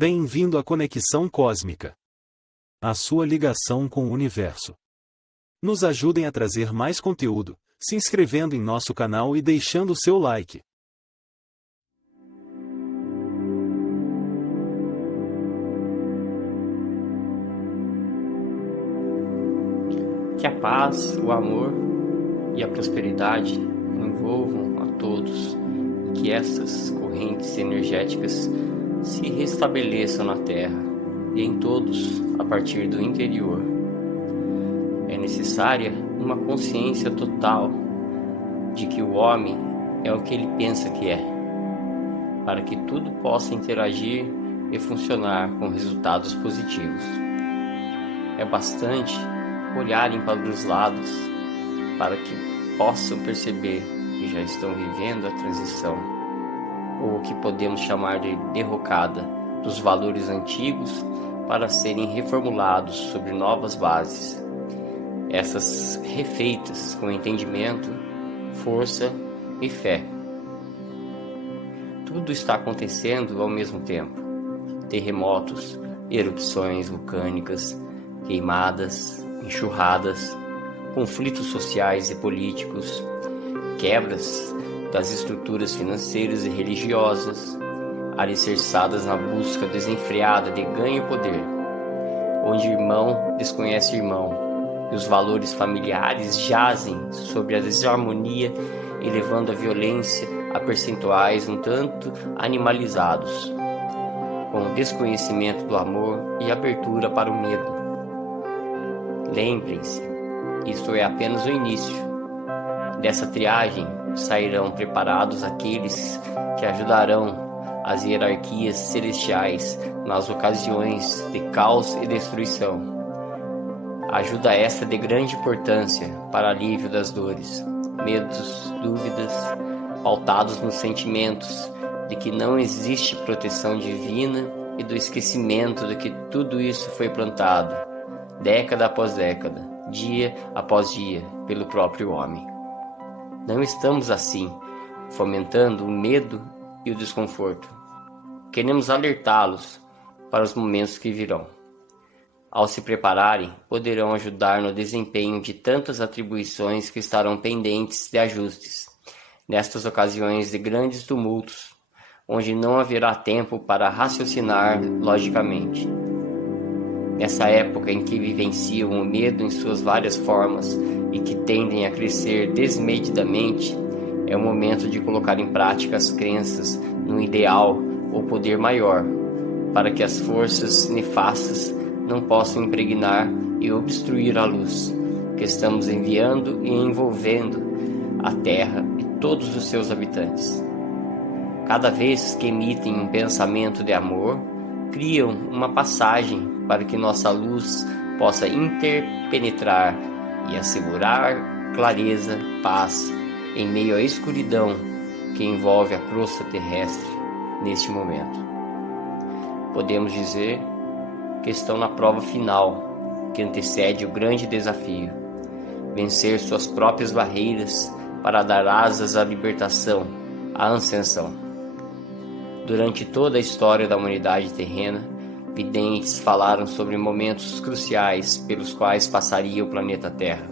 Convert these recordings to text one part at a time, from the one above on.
Bem-vindo à Conexão Cósmica. A sua ligação com o universo. Nos ajudem a trazer mais conteúdo, se inscrevendo em nosso canal e deixando seu like. Que a paz, o amor e a prosperidade envolvam a todos e que essas correntes energéticas se restabeleçam na Terra e em todos a partir do interior. É necessária uma consciência total de que o homem é o que ele pensa que é, para que tudo possa interagir e funcionar com resultados positivos. É bastante olharem para os lados para que possam perceber que já estão vivendo a transição, ou o que podemos chamar de derrocada dos valores antigos para serem reformulados sobre novas bases. Essas refeitas com entendimento, força e fé. Tudo está acontecendo ao mesmo tempo. Terremotos, erupções vulcânicas, queimadas, enxurradas, conflitos sociais e políticos, quebras das estruturas financeiras e religiosas, alicerçadas na busca desenfreada de ganho e poder, onde irmão desconhece irmão, e os valores familiares jazem sobre a desarmonia, elevando a violência a percentuais um tanto animalizados, com o desconhecimento do amor e abertura para o medo. Lembrem-se, isto é apenas o início. Dessa triagem sairão preparados aqueles que ajudarão as hierarquias celestiais nas ocasiões de caos e destruição. Ajuda esta de grande importância para alívio das dores, medos, dúvidas, pautados nos sentimentos de que não existe proteção divina e do esquecimento de que tudo isso foi plantado, década após década, dia após dia, pelo próprio homem. Não estamos assim, fomentando o medo e o desconforto. Queremos alertá-los para os momentos que virão. Ao se prepararem, poderão ajudar no desempenho de tantas atribuições que estarão pendentes de ajustes, nestas ocasiões de grandes tumultos, onde não haverá tempo para raciocinar logicamente. Nessa época em que vivenciam o medo em suas várias formas e que tendem a crescer desmedidamente, é o momento de colocar em prática as crenças no ideal ou poder maior, para que as forças nefastas não possam impregnar e obstruir a luz que estamos enviando e envolvendo a Terra e todos os seus habitantes. Cada vez que emitem um pensamento de amor, criam uma passagem para que nossa luz possa interpenetrar e assegurar clareza, paz, em meio à escuridão que envolve a crosta terrestre neste momento. Podemos dizer que estão na prova final, que antecede o grande desafio, vencer suas próprias barreiras para dar asas à libertação, à ascensão. Durante toda a história da humanidade terrena, videntes falaram sobre momentos cruciais pelos quais passaria o planeta Terra.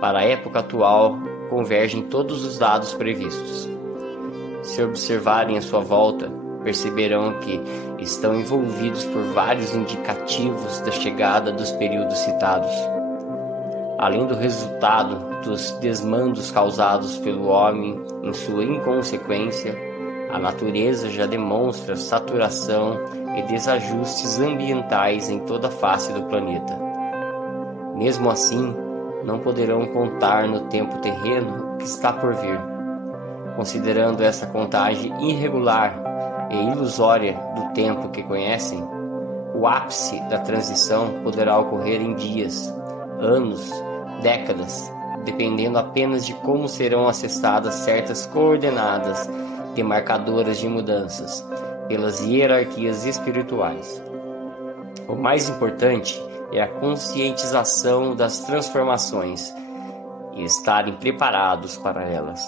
Para a época atual, convergem todos os dados previstos. Se observarem a sua volta, perceberão que estão envolvidos por vários indicativos da chegada dos períodos citados. Além do resultado dos desmandos causados pelo homem em sua inconsequência, a natureza já demonstra saturação e desajustes ambientais em toda a face do planeta. Mesmo assim, não poderão contar no tempo terreno que está por vir. Considerando essa contagem irregular e ilusória do tempo que conhecem, o ápice da transição poderá ocorrer em dias, anos, décadas, dependendo apenas de como serão acessadas certas coordenadas demarcadoras de mudanças pelas hierarquias espirituais. O mais importante é a conscientização das transformações e estarem preparados para elas.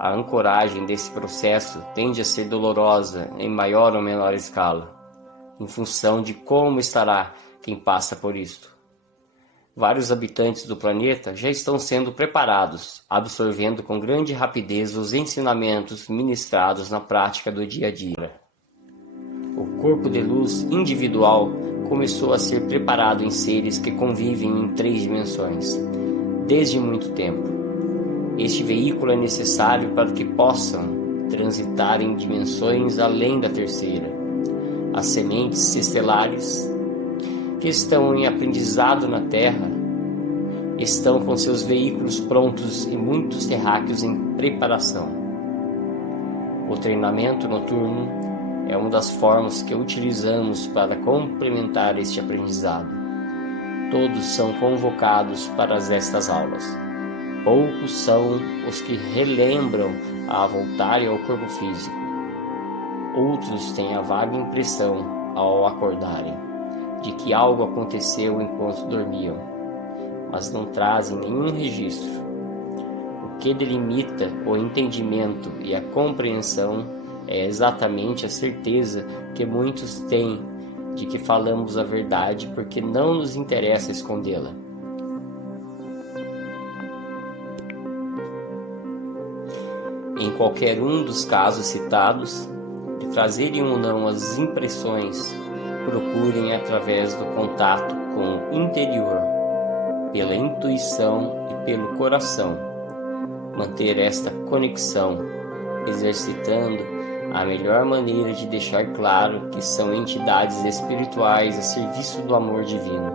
A ancoragem desse processo tende a ser dolorosa em maior ou menor escala, em função de como estará quem passa por isto. Vários habitantes do planeta já estão sendo preparados, absorvendo com grande rapidez os ensinamentos ministrados na prática do dia a dia. O corpo de luz individual começou a ser preparado em seres que convivem em 3 dimensões, desde muito tempo. Este veículo é necessário para que possam transitar em dimensões além da terceira. As sementes estelares que estão em aprendizado na Terra estão com seus veículos prontos e muitos terráqueos em preparação. O treinamento noturno é uma das formas que utilizamos para complementar este aprendizado. Todos são convocados para estas aulas. Poucos são os que relembram a voltarem ao corpo físico. Outros têm a vaga impressão, ao acordarem, de que algo aconteceu enquanto dormiam, mas não trazem nenhum registro. O que delimita o entendimento e a compreensão é exatamente a certeza que muitos têm de que falamos a verdade porque não nos interessa escondê-la. Em qualquer um dos casos citados, de trazerem ou não as impressões, procurem através do contato com o interior, pela intuição e pelo coração, manter esta conexão, exercitando a melhor maneira de deixar claro que são entidades espirituais a serviço do amor divino.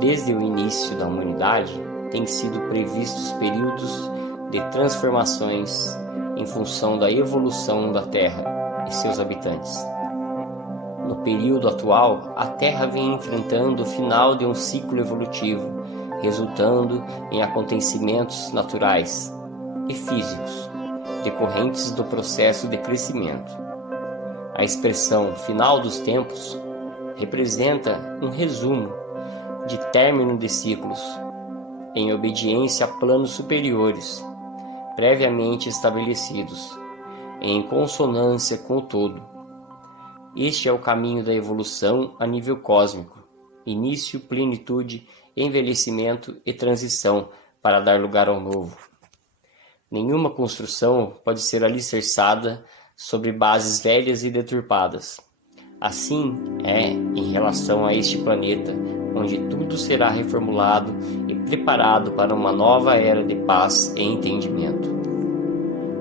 Desde o início da humanidade, têm sido previstos períodos de transformações em função da evolução da Terra e seus habitantes. No período atual, a Terra vem enfrentando o final de um ciclo evolutivo, resultando em acontecimentos naturais e físicos, decorrentes do processo de crescimento. A expressão final dos tempos representa um resumo de término de ciclos, em obediência a planos superiores, previamente estabelecidos, em consonância com o todo. Este é o caminho da evolução a nível cósmico: início, plenitude, envelhecimento e transição para dar lugar ao novo. Nenhuma construção pode ser alicerçada sobre bases velhas e deturpadas. Assim é em relação a este planeta, onde tudo será reformulado e preparado para uma nova era de paz e entendimento.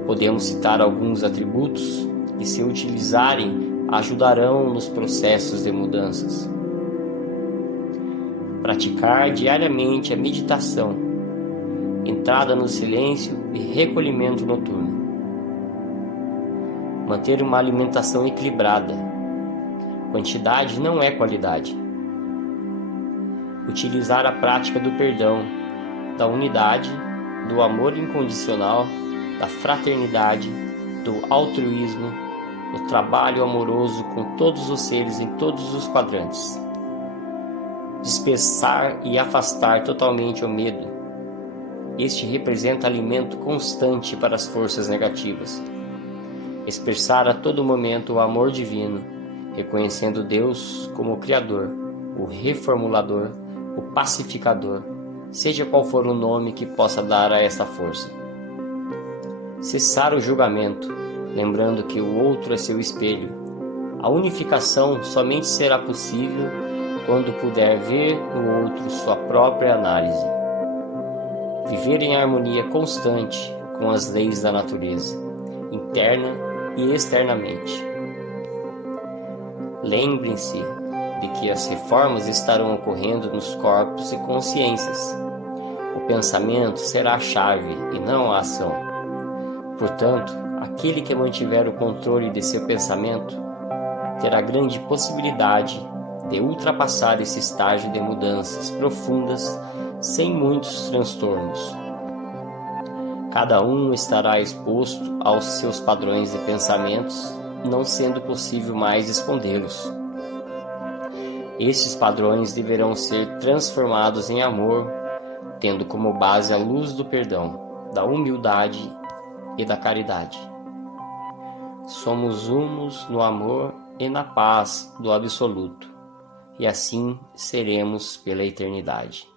Podemos citar alguns atributos que, se utilizarem, ajudarão nos processos de mudanças. Praticar diariamente a meditação, entrada no silêncio e recolhimento noturno. Manter uma alimentação equilibrada. Quantidade não é qualidade. Utilizar a prática do perdão, da unidade, do amor incondicional, da fraternidade, do altruísmo, do trabalho amoroso com todos os seres em todos os quadrantes. Dispersar e afastar totalmente o medo. Este representa alimento constante para as forças negativas. Expressar a todo momento o amor divino, reconhecendo Deus como o Criador, o Reformulador, o Pacificador, seja qual for o nome que possa dar a esta força. Cessar o julgamento, lembrando que o outro é seu espelho. A unificação somente será possível quando puder ver no outro sua própria análise. Viver em harmonia constante com as leis da natureza, interna e externamente. Lembrem-se de que as reformas estarão ocorrendo nos corpos e consciências. O pensamento será a chave e não a ação. Portanto, aquele que mantiver o controle de seu pensamento terá grande possibilidade de ultrapassar esse estágio de mudanças profundas sem muitos transtornos. Cada um estará exposto aos seus padrões de pensamentos, não sendo possível mais escondê-los. Estes padrões deverão ser transformados em amor, tendo como base a luz do perdão, da humildade e da caridade. Somos unos no amor e na paz do absoluto, e assim seremos pela eternidade.